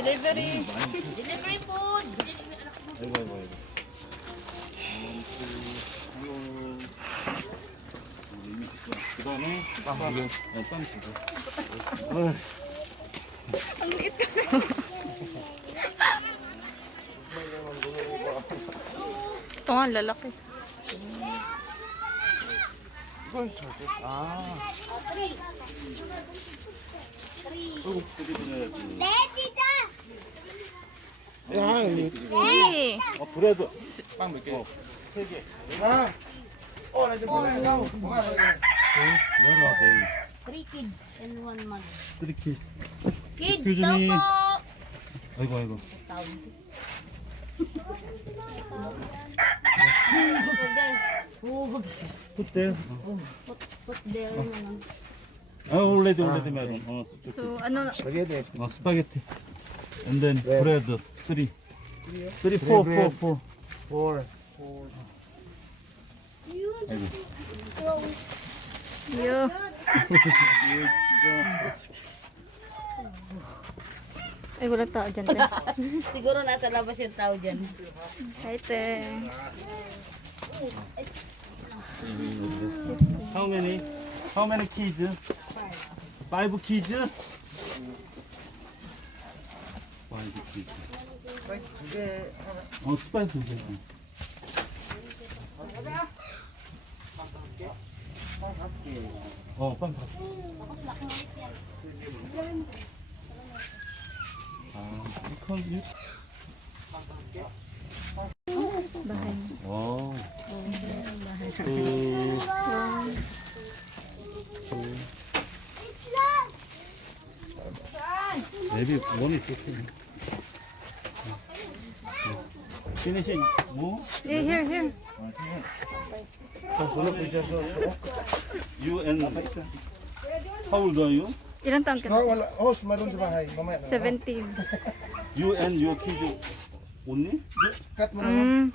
Delivery. Delivery food. Ay, wait, wait. Ang liit kasi. Ito nga, lalaki. Ah. Three. Three. 예. 어, 브레드. 빵 몇 개? 어, 세 개. 여러 개. Three kids and one man. Three kiss. Kids, Excuse daw me. po! 아이고, 아이고. Tawag. Put there. Put there. Put, put there. naman. 아, already, already meron. 어, So, ano na? 어, 스파게티. And then bread. Three. Three, four, four, four. Four. 아이고. Yo. Ay, walang tao dyan. Te. Siguro nasa labas yung tao dyan. Hi, te. How many? How many kids? Five kids? Five kids. 어, 스파이스 두 개. 어, 빵 다섯 개. 아, 이건 이 Bahay. 와. 그, one is okay. Finishing. 뭐? Yeah, here, here. You and how old are you? Ilang taon ka na? Wala. Host, meron sa bahay. Mamaya na. 17. You and your kid only? Cut mo na mo. Mm.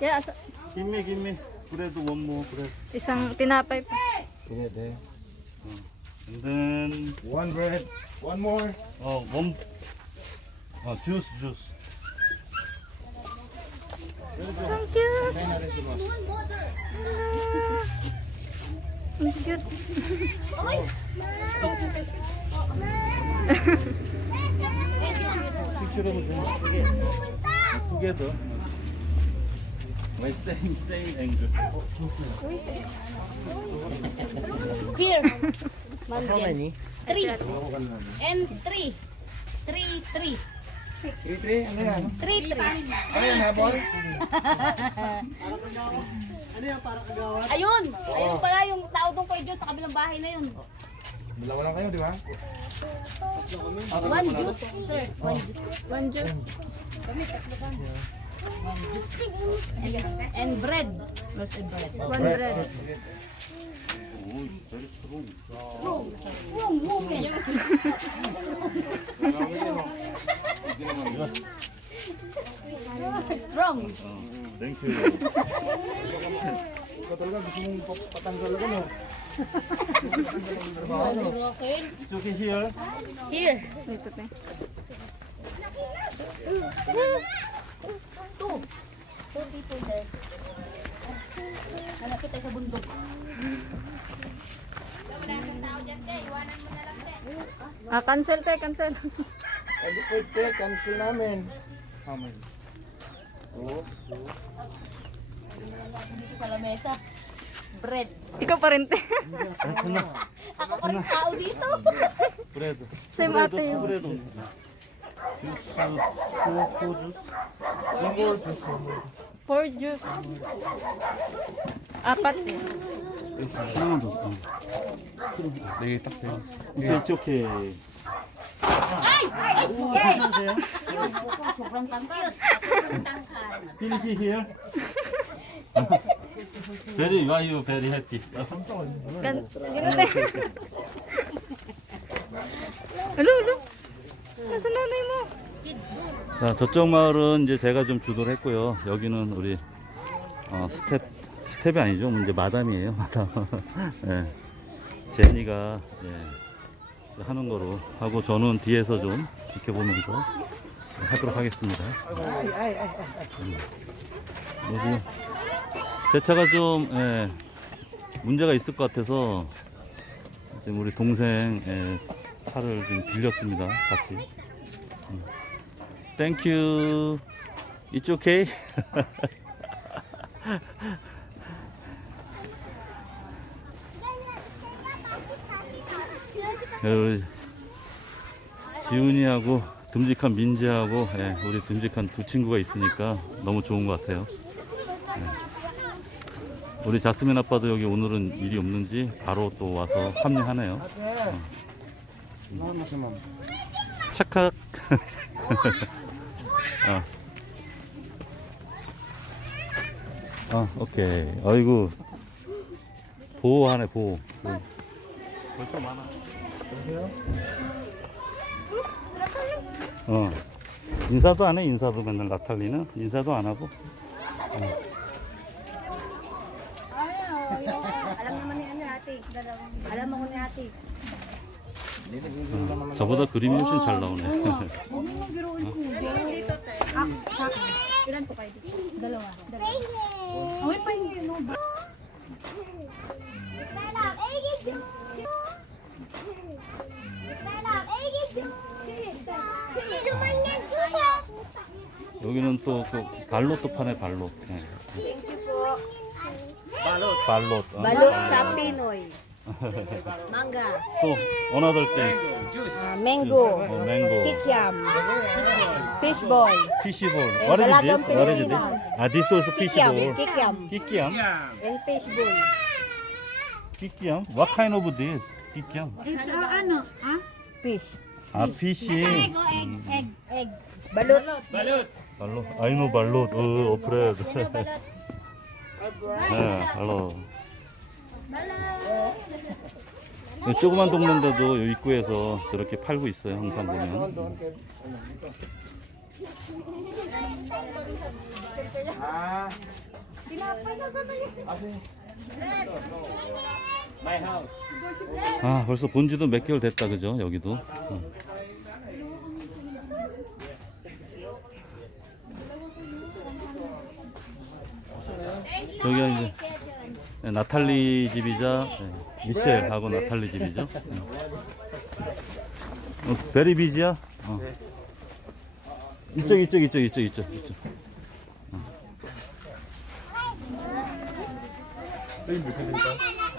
Yeah, asa- Give me, give me. Bread, one more bread. isang tinapay pa. Sige, de. And then, One bread. One more. uh, one, uh, juice, juice. Thank you. Ang cute. Picture mo same, same angle. Here. How many? Three. And three. Three, three. Three, three. Ano yan? Three, three. Ano yan, habol? Ayun! Ayun pala yung tao doon kay Diyos sa kabilang bahay na yun. Dalawa lang kayo, di ba? One juice, sir. One juice. One juice. And, and bread. There's a bread. One bread. Oh, very strong. Wrong woman. Strong. Thank you. Ikaw talaga gusto mong pa- patanggal ako, no? It's okay here. Here. Dito, te. Two. Two people there. Hanap kita sa bundok. Ah, cancel, te. Cancel. Di pwede, cancel namin. How many? Oh, Dito sa lamesa. Bread. Ikaw pa rin, te. Ako pa rin tao dito. Bread. Same bread, ate yun. bread only. Juice, uh, Four juice. Apat, eh. 하나만 더. 어. 네, 딱 돼요. Ay! Ay! Yes! Sobrang tangkiyos. Sobrang tangkad. Finish it here. very, why you very happy? Gan Gino, te. Alo, alo. Nasa nanay mo? 자, 저쪽 마을은 이제 제가 좀 주도를 했고요. 여기는 우리 어, 스텝 스텝이 아니죠. 이제 마담이에요. 마담. 예. 제니가 예, 하는 거로 하고 저는 뒤에서 좀 지켜보면서 하도록 하겠습니다. 음. 여기 제 차가 좀 예, 문제가 있을 것 같아서 지금 우리 동생의 차를 좀 빌렸습니다. 같이. 음. 땡큐. It's okay. 우리 지훈이하고 듬직한 민재하고 예, 우리 듬직한 두 친구가 있으니까 너무 좋은 것 같아요. 예. 우리 자스민 아빠도 여기 오늘은 일이 없는지 바로 또 와서 합류하네요. Mo si ma'am? 착각. 어. 어, 오케이. 아이고. 보호하네, 보호. 벌써 많아. 어. 인사도 안 해, 인사도 맨날 나탈리는. 인사도 안 하고. Alam naman ni ano ate. Alam ako ni ate. 어. 저보다 그림이 훨씬 잘 나오네. 여기는 또 그 발로또 파네, 발로. 예. Po. 발로. 어. Balot sa Pinoy. Manga. 또, another thing. ah, mango. 어, 맹고. Kikiam. Fishball. 피시볼. What is this? What is this? 아, this was Kikiam. 피시볼. Kikiam. 끼끼암? And fishball. 끼끼암? What kind of this? 끼끼암? It's ano? Ah? Fish. 아, 피시. Egg, oh, egg, egg, egg. Balot. 발로. 아이노 발로. 어, 어프레드. 네, 조그만 동네인데도 요 입구에서 저렇게 팔고 있어요. 항상 보면. 아, 벌써 본 지도 몇 개월 됐다, 그죠? 여기도. 응. 여기가 이제 네, 나탈리 집이자 네, 미셸하고 나탈리 집이죠. 네. 어, 베리 비지야? 어. 이쪽 이쪽 이쪽 이쪽 이쪽 이쪽. 어.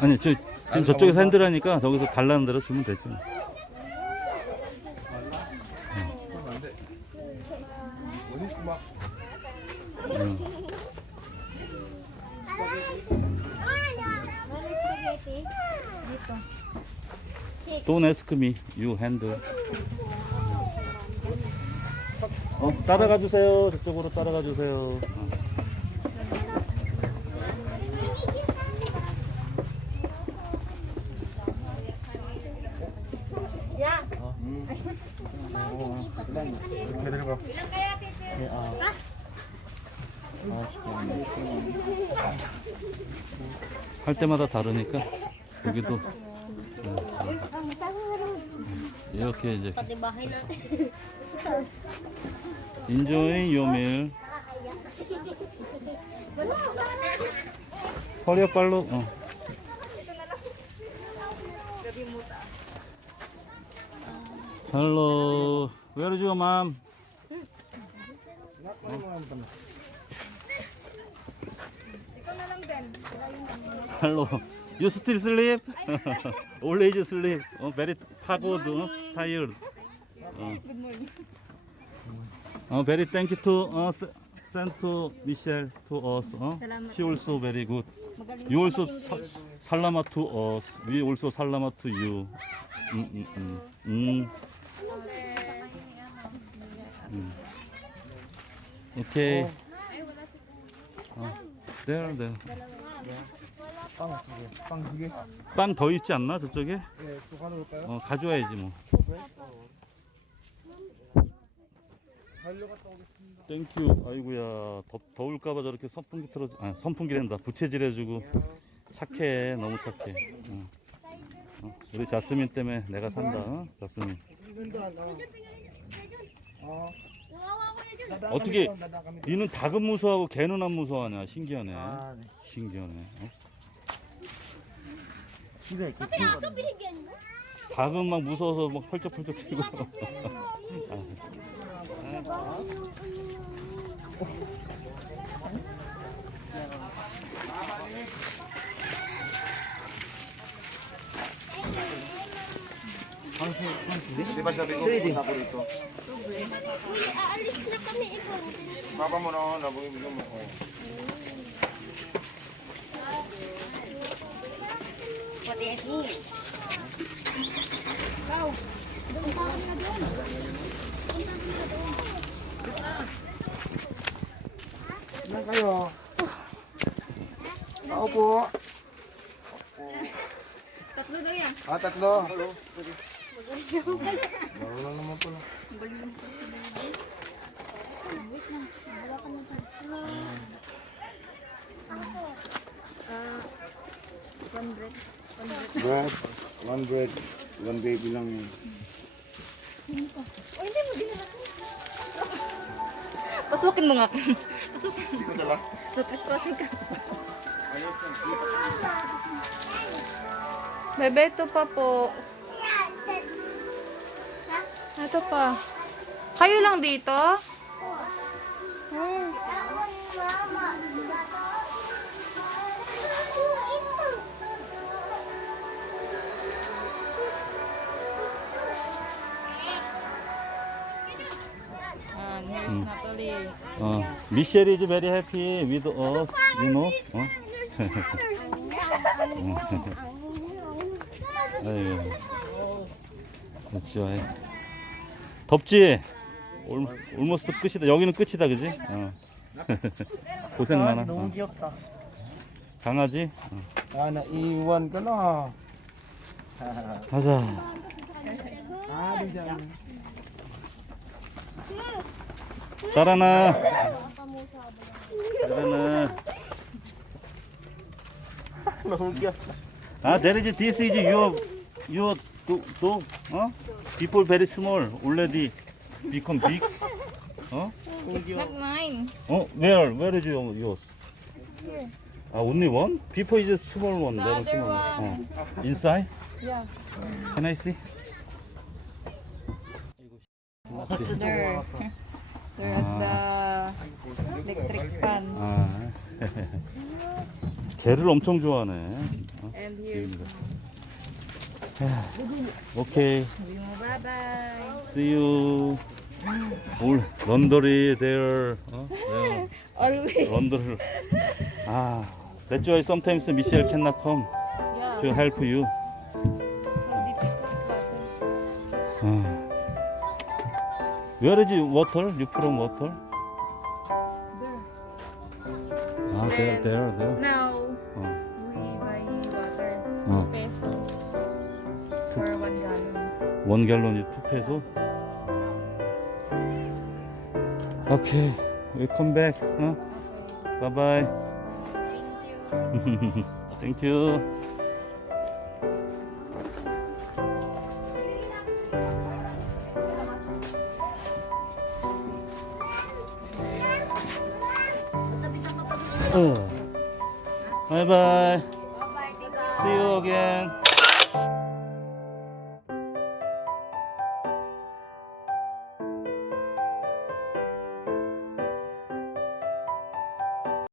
아니 저 지금 저쪽에서 핸들 하니까 저기서 달라는 대로 주면 되지. Don't ask me, you handle. 어, 따라가 주세요. 저쪽으로 따라가 주세요. 어. Ah. Ah. 할 때마다 다르니까 여기도 네, 네. 이렇게 이제 enjoy your meal. 허리어 빨로. 어. Hello, where is your mom? Hello, you still sleep? Always sleep. 어, very tired, 어? tired. 어. 어, very thank you to uh, send to Michelle to us. 어? She also very good. You also 사, 살라마 to us. We also 살라마 to you. 음, 음, 음. 음. 음. 오케이. 어, there, there. Pang, sige. Pang, sige. 빵더 있지 않나 저쪽에? Eh, tukano tayo? 어, 가져와야지 뭐. 땡큐. 아이고야. 더, 더울까봐 저렇게 선풍기 틀어, 아, 선풍기랜다. 부채질 해주고. 착해. 너무 착해. 어. 어, 우리 자스민 때문에 내가 산다. 어? 자스민. 어떻게. 니는 닭은 무서워하고 개는 안 무서워하냐? 신기하네. Ah, 신기하네. 어? 집에 이렇게 닭은 막 무서워서 막 펄쩍펄쩍 뛰고. Aalis na kami ikaw. Mo na ako, nabugin mo Yesu. Ikaw, doon ka na doon. Punta ka na doon. Ano kayo? Naupo. Tatlo daw yan. Ah, tatlo. Baro lang naman pala. Wait lang. Wala ka na doon. Uh, one break. Bread, one bread, one baby lang yun. Pasukin mo nga. Pasukin. Hindi ko dala. Tutrespassing ka. Bebe, ito pa po. Ito pa. Kayo lang dito? And here's Natalie. 어, 미셸 is very happy with us, you know. 어? 아이고. 그렇죠. 덥지? 올, 올모스트 끝이다. 여기는 끝이다, 그지? 어. 고생 많아. 어. 귀엽다. 강아지? 어. Ah, naiwan ka na. 가자. Ah, di dyan. 따라나. 따라나. 너무 귀엽다. 아, there is this is your your dog, dog, 어? Before very small, already become big. 어? It's not mine. 어? Where? Where is your yours? 아, only one? Before is a small one, very other small. one. 어. Inside? Yeah. Can I see? The electric pan. 아. 개를 엄청 좋아하네. 어? And here's 오케이. bye bye. See you. 올 런더리 there. 어? there. Always. 런더리. 아, that's why sometimes Michelle cannot come Yeah. to help you. So difficult but 어. Where is water? You from water? 아, there, there, there. now 어. we buy water 어. pesos for one gallon. 원 갤런이 2페소. 오케이. 웰컴 백. 어? 바이바이. Thank you. 땡큐. 어. 바이바이. See you again.